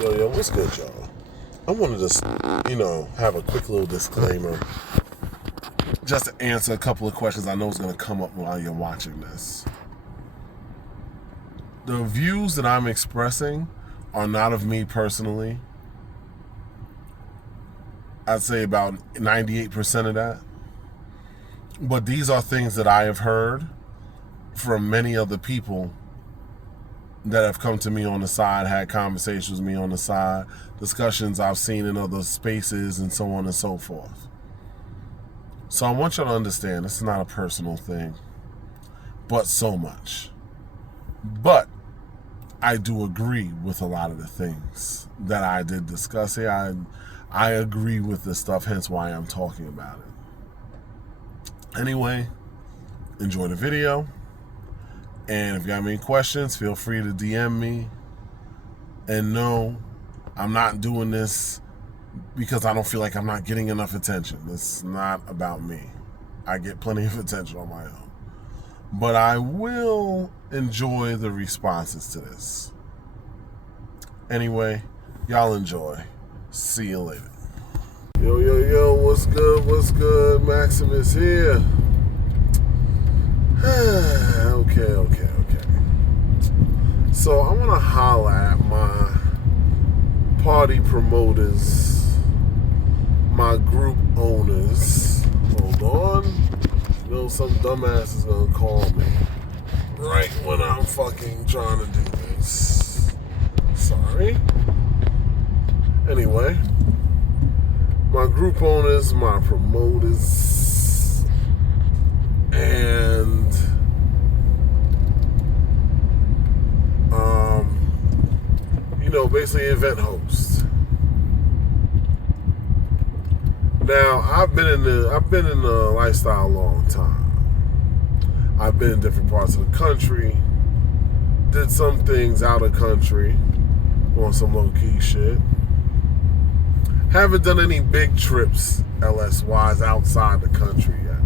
Yo, what's good, y'all? I wanted to, have a quick little disclaimer just to answer a couple of questions I know is going to come up while you're watching this. The views that I'm expressing are not of me personally. I'd say about 98% of that. But these are things that I have heard from many other people that have come to me on the side, had conversations with me on the side, discussions I've seen in other spaces, and so on and so forth. So I want you to understand, this is not a personal thing, but so much. But I do agree with a lot of the things that I did discuss here. I agree with this stuff, hence why I'm talking about it. Anyway, enjoy the video. And if you got any questions, feel free to DM me. And no, I'm not doing this because I don't feel like I'm not getting enough attention. It's not about me. I get plenty of attention on my own. But I will enjoy the responses to this. Anyway, y'all enjoy. See you later. Yo, what's good? Maximus here. Okay. So I want to holler at my party promoters, my group owners. Hold on. Some dumbass is going to call me right when I'm fucking trying to do this. Sorry. Anyway, my group owners, my promoters, and basically event host. Now I've been in the lifestyle a long time. I've been in different parts of the country, did some things out of country on some low key shit. Haven't done any big trips LS wise outside the country yet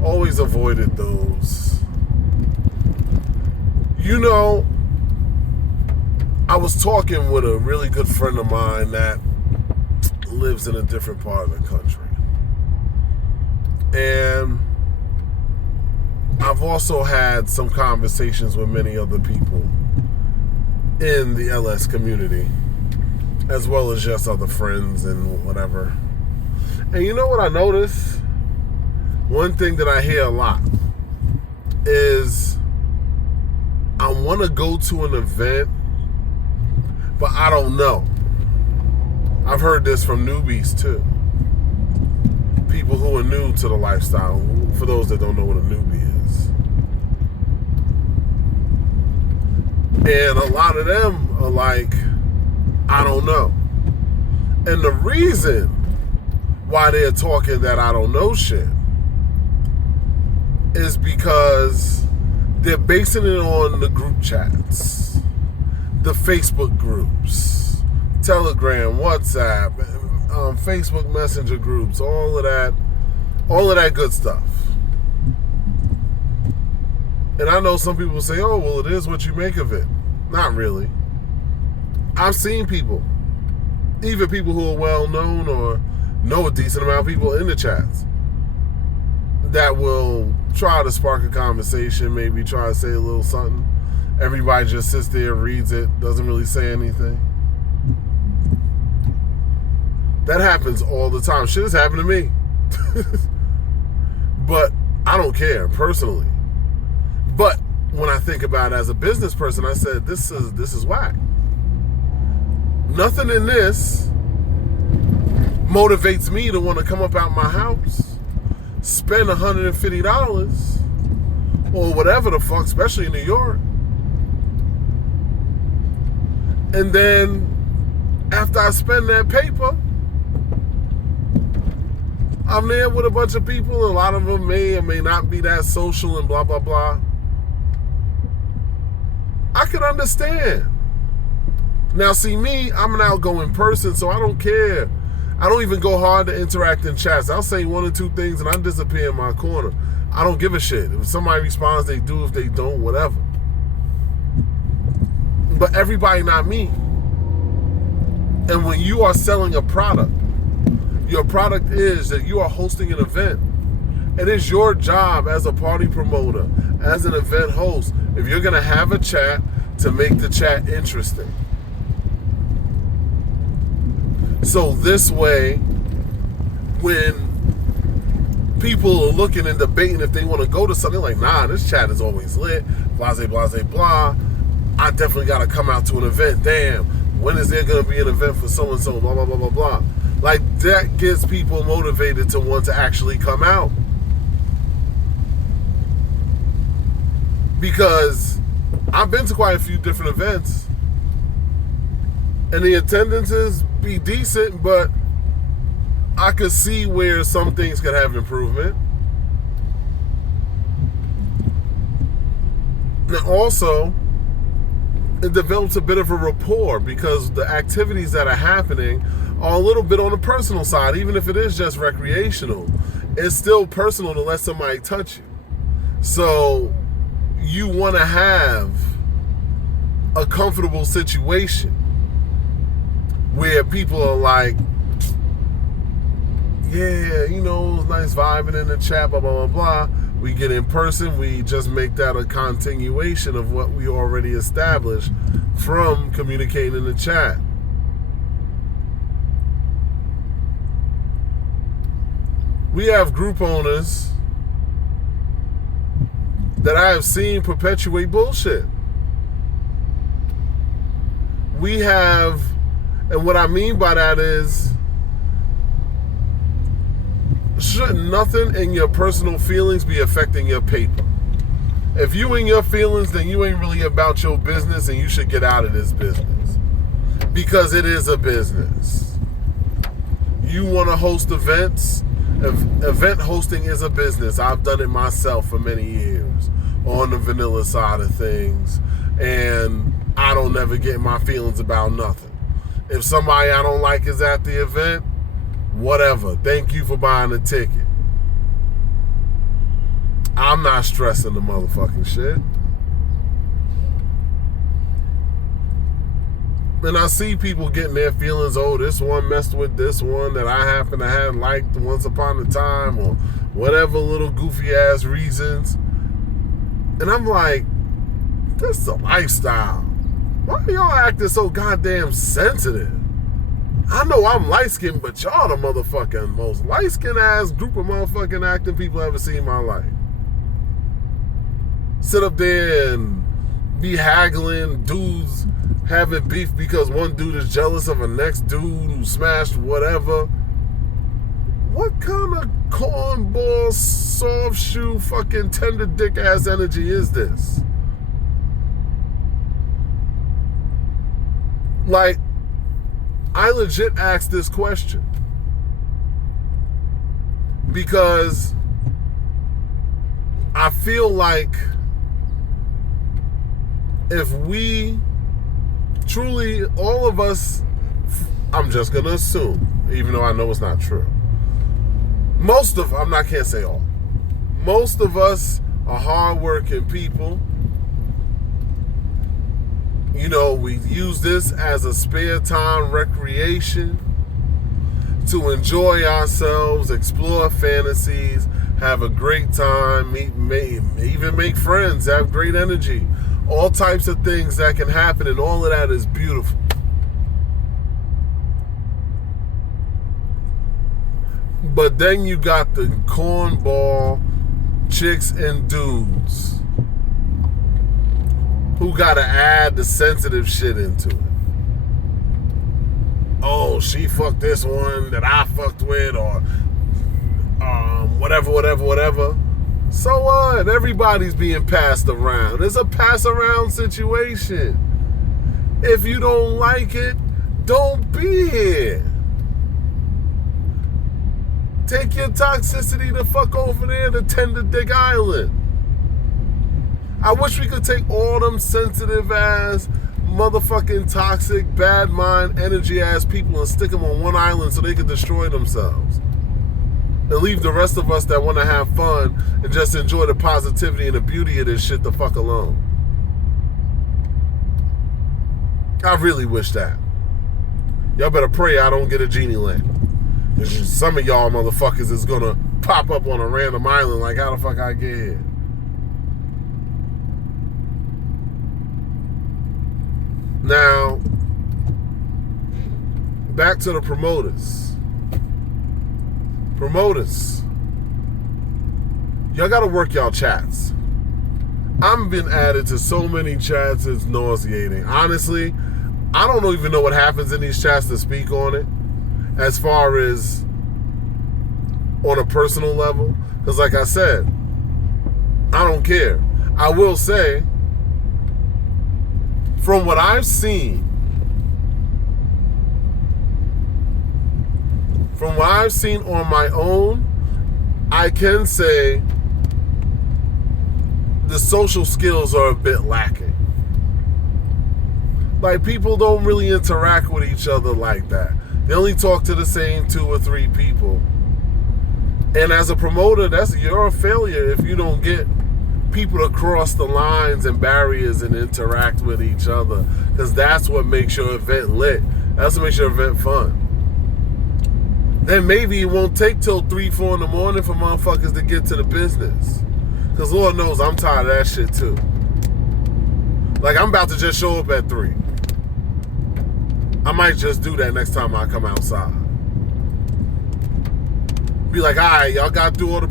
though. Always avoided those. I was talking with a really good friend of mine that lives in a different part of the country. And I've also had some conversations with many other people in the LS community, as well as just other friends and whatever. And you know what I noticed? One thing that I hear a lot is I want to go to an event, but I don't know. I've heard this from newbies too. People who are new to the lifestyle, for those that don't know what a newbie is. And a lot of them are like, I don't know. And the reason why they're talking that I don't know shit is because they're basing it on the group chats, the Facebook groups, Telegram, WhatsApp, Facebook Messenger groups, all of that good stuff. And I know some people say, oh, well, it is what you make of it. Not really. I've seen people, even people who are well known or know a decent amount of people in the chats, that will try to spark a conversation, maybe try to say a little something. Everybody just sits there, reads it, doesn't really say anything. That happens all the time. Shit has happened to me. But I don't care, personally. But when I think about it as a business person, I said, this is whack. Nothing in this motivates me to want to come up out my house, spend $150 or whatever the fuck, especially in New York. And then after I spend that paper, I'm there with a bunch of people. A lot of them may or may not be that social and blah, blah, blah. I can understand. Now, see me, I'm an outgoing person, so I don't care. I don't even go hard to interact in chats. I'll say one or two things and I disappear in my corner. I don't give a shit. If somebody responds, they do. If they don't, whatever. But everybody not me. And when you are selling a product, your product is that you are hosting an event. It is your job as a party promoter, as an event host, if you're going to have a chat, to make the chat interesting. So this way, when people are looking and debating if they want to go to something, like, nah, this chat is always lit, blase, blase, blah. I definitely got to come out to an event. Damn, when is there going to be an event for so-and-so, blah, blah, blah, blah, blah. Like, that gets people motivated to want to actually come out. Because I've been to quite a few different events, and the attendances be decent, but I could see where some things could have improvement. And also, it develops a bit of a rapport, because the activities that are happening are a little bit on the personal side. Even if it is just recreational, it's still personal to let somebody touch you. So you want to have a comfortable situation where people are like, yeah, you know, it was nice vibing in the chat, blah, blah, blah, blah. We get in person, we just make that a continuation of what we already established from communicating in the chat. We have group owners that I have seen perpetuate bullshit. We have, and what I mean by that is, should nothing in your personal feelings be affecting your paper? If you in your feelings, then you ain't really about your business, and you should get out of this business. Because it is a business. You want to host events? Event hosting is a business. I've done it myself for many years on the vanilla side of things, and I don't never get my feelings about nothing. If somebody I don't like is at the event, whatever. Thank you for buying the ticket. I'm not stressing the motherfucking shit. And I see people getting their feelings, oh, this one messed with this one that I happen to have liked once upon a time, or whatever little goofy ass reasons. And I'm like, this is a lifestyle. Why are y'all acting so goddamn sensitive? I know I'm light-skinned, but y'all the motherfucking most light-skinned ass group of motherfucking acting people I've ever seen in my life. Sit up there and be haggling, dudes having beef because one dude is jealous of a next dude who smashed whatever. What kind of cornball, soft shoe, fucking tender dick ass energy is this? Like, I legit asked this question because I feel like if we truly, all of us, I'm just going to assume, even though I know it's not true, most of, can't say all, most of us are hardworking people. You know, we use this as a spare time recreation to enjoy ourselves, explore fantasies, have a great time, even make friends, have great energy. All types of things that can happen, and all of that is beautiful. But then you got the cornball chicks and dudes who gotta add the sensitive shit into it. Oh, she fucked this one that I fucked with, or whatever. So what? Everybody's being passed around. It's a pass around situation. If you don't like it, don't be here. Take your toxicity the fuck over there to Tender Dick Island. I wish we could take all them sensitive ass, motherfucking toxic, bad mind, energy ass people and stick them on one island so they could destroy themselves. And leave the rest of us that want to have fun and just enjoy the positivity and the beauty of this shit the fuck alone. I really wish that. Y'all better pray I don't get a genie lamp. Some of y'all motherfuckers is gonna pop up on a random island like, how the fuck I get here? Now, back to the promoters. Promoters, y'all gotta work y'all chats. I've been added to so many chats, it's nauseating. Honestly, I don't even know what happens in these chats to speak on it, as far as on a personal level. Because like I said, I don't care. I will say, from what I've seen, on my own, I can say the social skills are a bit lacking. Like, people don't really interact with each other like that. They only talk to the same 2 or 3 people. And as a promoter, you're a failure if you don't get people to cross the lines and barriers and interact with each other. Because that's what makes your event lit. That's what makes your event fun. Then maybe it won't take till 3, 4 in the morning for motherfuckers to get to the business. Because Lord knows I'm tired of that shit too. Like, I'm about to just show up at 3. I might just do that next time I come outside. Be like, all right, y'all got through all the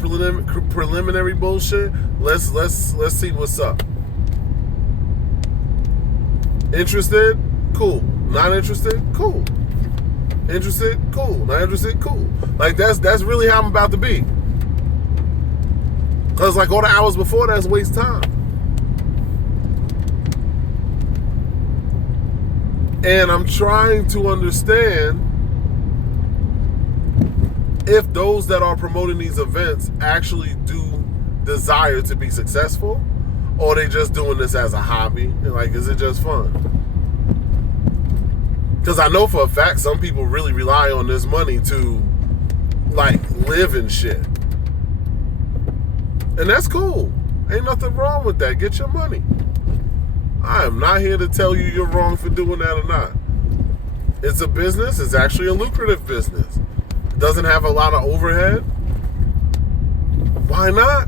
preliminary bullshit. Let's see what's up. Interested? Cool. Not interested? Cool. Interested? Cool. Not interested? Cool. Like, that's really how I'm about to be. Because, like, all the hours before that's waste time. And I'm trying to understand if those that are promoting these events actually do desire to be successful, or are they just doing this as a hobby? Like, is it just fun? Because I know for a fact some people really rely on this money to, like, live and shit. And that's cool. Ain't nothing wrong with that. Get your money. I am not here to tell you you're wrong for doing that or not. It's a business. It's actually a lucrative business. It doesn't have a lot of overhead. Why not?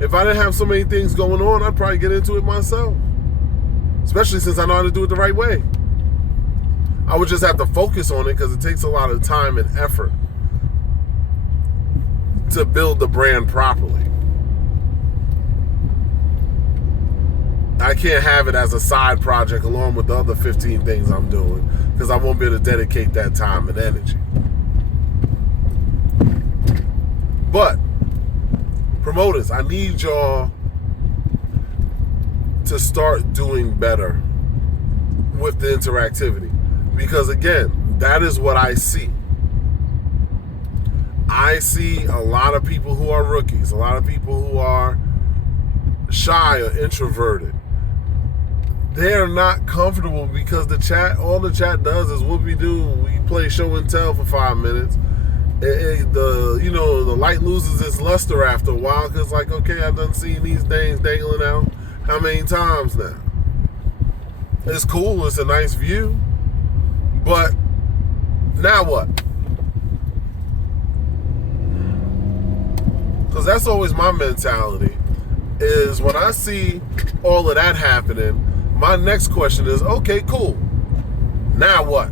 If I didn't have so many things going on, I'd probably get into it myself. Especially since I know how to do it the right way. I would just have to focus on it because it takes a lot of time and effort to build the brand properly. I can't have it as a side project along with the other 15 things I'm doing because I won't be able to dedicate that time and energy. But, promoters, I need y'all to start doing better with the interactivity. Because again, that is what I see. I see a lot of people who are rookies, a lot of people who are shy or introverted. They're not comfortable because all the chat does is whoopie-doo. We play show and tell for 5 minutes. The light loses its luster after a while because, like, okay, I've done seen these things dangling out how many times now? It's cool, it's a nice view, but now what? Because that's always my mentality, is when I see all of that happening, my next question is, okay, cool, now what?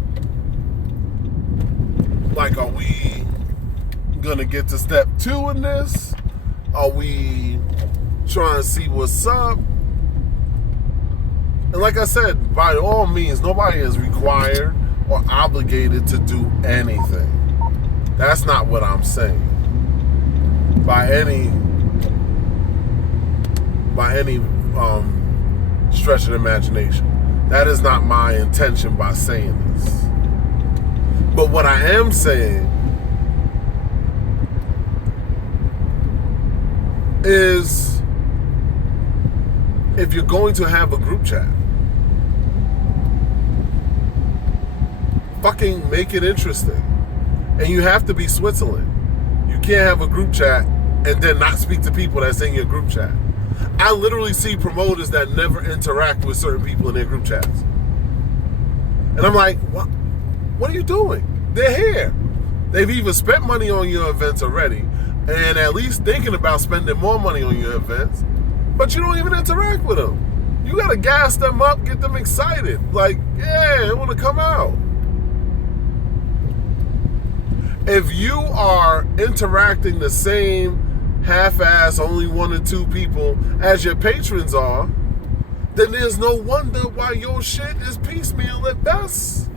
Like, are we gonna get to step 2 in this? Are we trying to see what's up? And like I said, by all means, nobody is required or obligated to do anything. That's not what I'm saying. By any stretch of imagination. That is not my intention by saying this. But what I am saying is, if you're going to have a group chat, fucking make it interesting. And you have to be Switzerland. You can't have a group chat and then not speak to people that's in your group chat. I literally see promoters that never interact with certain people in their group chats. And I'm like, what are you doing? They're here. They've even spent money on your events already, and at least thinking about spending more money on your events, but you don't even interact with them. You got to gas them up, get them excited. Like, yeah, I want to come out. If you are interacting the same half-ass, only 1 or 2 people as your patrons are, then there's no wonder why your shit is piecemeal at best.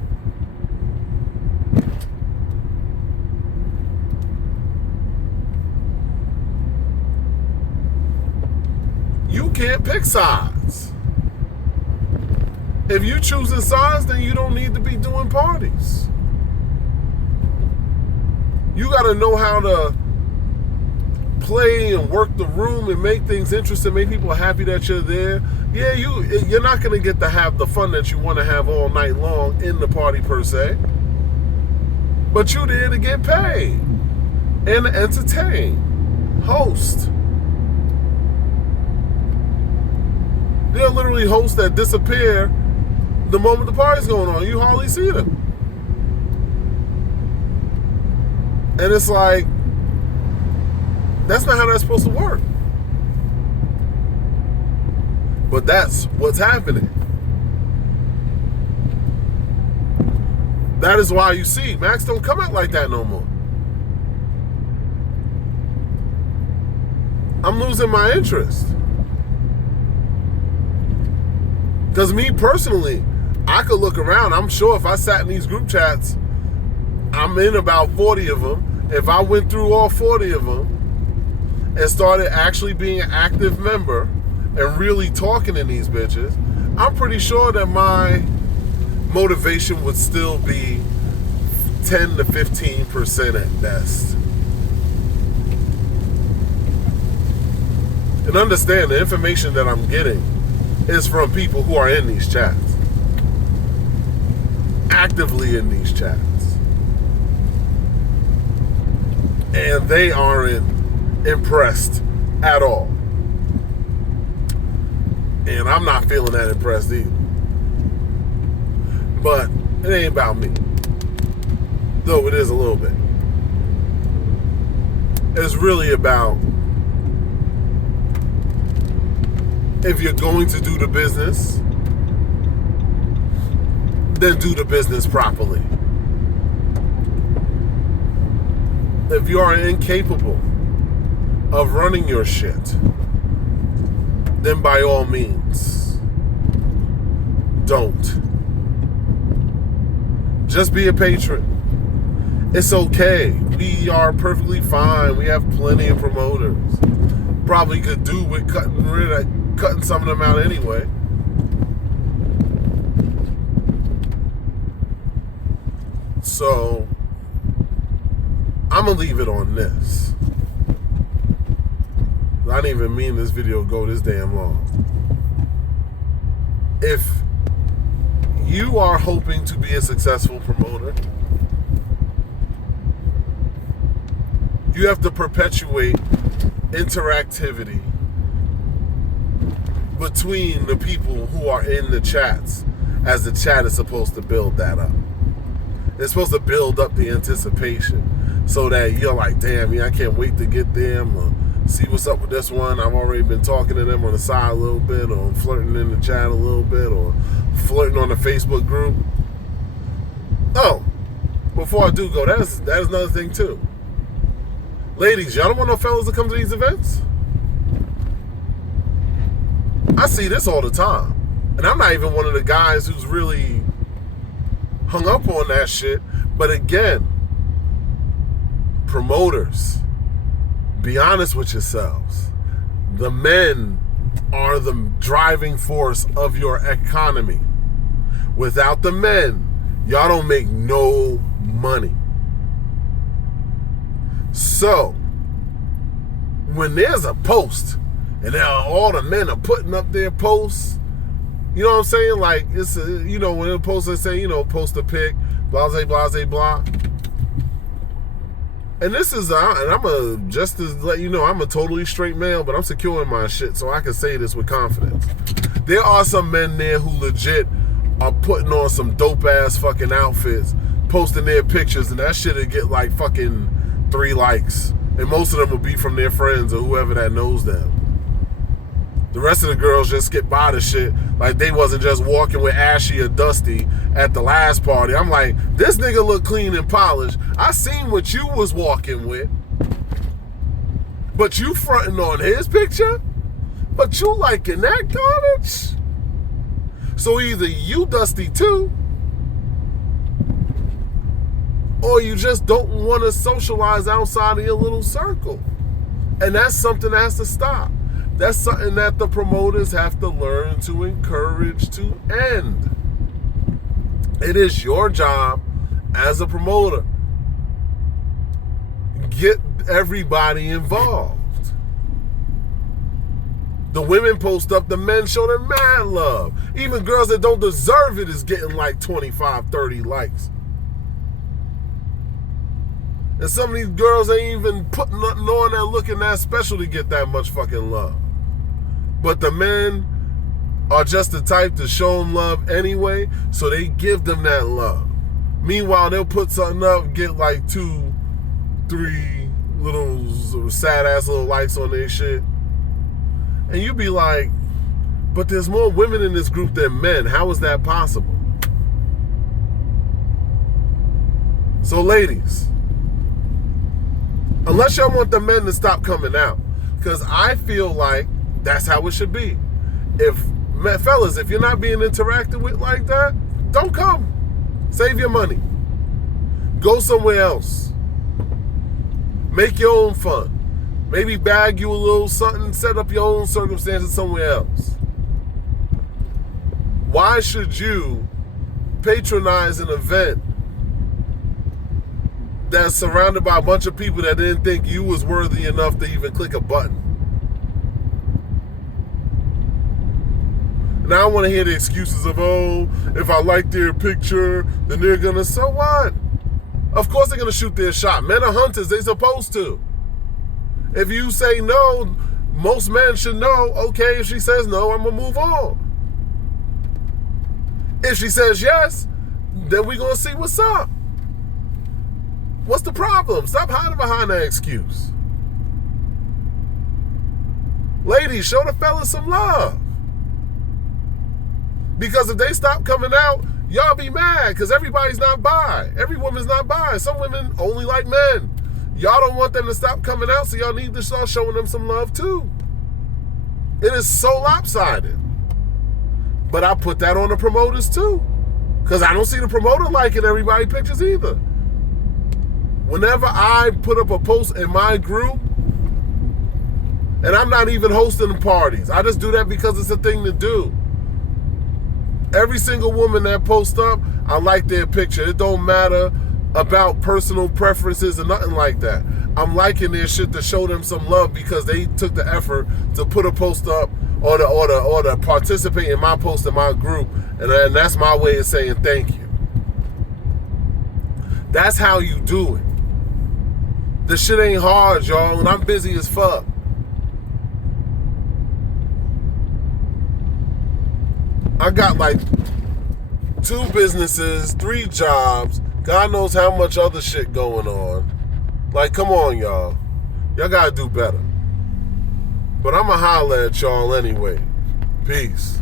You can't pick sides. If you choosing sides, then you don't need to be doing parties. You got to know how to play and work the room and make things interesting, make people happy that you're there. Yeah, you're not going to get to have the fun that you want to have all night long in the party per se, but you're there to get paid and to entertain, host. There are literally hosts that disappear the moment the party's going on. You hardly see them. And it's like, that's not how that's supposed to work. But that's what's happening. That is why you see Max don't come out like that no more. I'm losing my interest. Because me personally, I could look around. I'm sure if I sat in these group chats, I'm in about 40 of them. If I went through all 40 of them and started actually being an active member and really talking in these bitches, I'm pretty sure that my motivation would still be 10 to 15% at best. And understand the information that I'm getting is from people who are in these chats, actively in these chats. And they aren't impressed at all. And I'm not feeling that impressed either. But it ain't about me. Though it is a little bit. It's really about, if you're going to do the business, then do the business properly. If you are incapable of running your shit, then by all means, don't. Just be a patron. It's okay. We are perfectly fine. We have plenty of promoters. Probably could do with cutting some of them out anyway. So I'm gonna leave it on this. I didn't even mean this video go this damn long. If you are hoping to be a successful promoter, you have to perpetuate interactivity between the people who are in the chats, as the chat is supposed to build that up. It's supposed to build up the anticipation so that you're like, damn, yeah, I can't wait to get them, or see what's up with this one. I've already been talking to them on the side a little bit, or flirting in the chat a little bit, or flirting on the Facebook group. Oh, before I do go, that is another thing too. Ladies, y'all don't want no fellas to come to these events? I see this all the time. And I'm not even one of the guys who's really hung up on that shit. But again, promoters, be honest with yourselves. The men are the driving force of your economy. Without the men, y'all don't make no money. So, when there's a post, and all the men are putting up their posts, you know what I'm saying? Like, it's when the posts say, post a pic, blase, blase, blah. And this is, and just to let you know, I'm a totally straight male, but I'm securing my shit, so I can say this with confidence. There are some men there who legit are putting on some dope ass fucking outfits, posting their pictures, and that shit'll get like fucking 3 likes. And most of them will be from their friends or whoever that knows them. The rest of the girls just skip by the shit like they wasn't just walking with Ashy or Dusty at the last party. I'm like, this nigga look clean and polished. I seen what you was walking with. But you fronting on his picture? But you liking that garbage? So either you Dusty too, or you just don't want to socialize outside of your little circle. And that's something that has to stop. That's something that the promoters have to learn to encourage to end. It is your job as a promoter. Get everybody involved. The women post up, the men show them mad love. Even girls that don't deserve it is getting like 25, 30 likes. And some of these girls ain't even putting nothing on that looking that special to get that much fucking love. But the men are just the type to show them love anyway, so they give them that love. Meanwhile, they'll put something up, get like 2, 3 little sad-ass little likes on their shit. And you be like, but there's more women in this group than men. How is that possible? So ladies, unless y'all want the men to stop coming out, because I feel like that's how it should be. Fellas, if you're not being interacted with like that, don't come. Save your money. Go somewhere else. Make your own fun. Maybe bag you a little something, set up your own circumstances somewhere else. Why should you patronize an event that's surrounded by a bunch of people that didn't think you was worthy enough to even click a button? Now I don't want to hear the excuses of, oh, if I like their picture, then they're going to, so what? Of course they're going to shoot their shot. Men are hunters. They're supposed to. If you say no, most men should know, okay, if she says no, I'm going to move on. If she says yes, then we're going to see what's up. What's the problem? Stop hiding behind that excuse. Ladies, show the fellas some love. Because if they stop coming out, y'all be mad because everybody's not bi. Every woman's not bi. Some women only like men. Y'all don't want them to stop coming out, so y'all need to start showing them some love too. It is so lopsided. But I put that on the promoters too. Because I don't see the promoter liking everybody's pictures either. Whenever I put up a post in my group, and I'm not even hosting parties, I just do that because it's a thing to do. Every single woman that posts up, I like their picture. It don't matter about personal preferences or nothing like that. I'm liking their shit to show them some love because they took the effort to put a post up or to participate in my post in my group. And that's my way of saying thank you. That's how you do it. This shit ain't hard, y'all, and I'm busy as fuck. I got like 2 businesses, 3 jobs, God knows how much other shit going on. Like, come on, y'all. Y'all gotta do better. But I'ma holler at y'all anyway. Peace.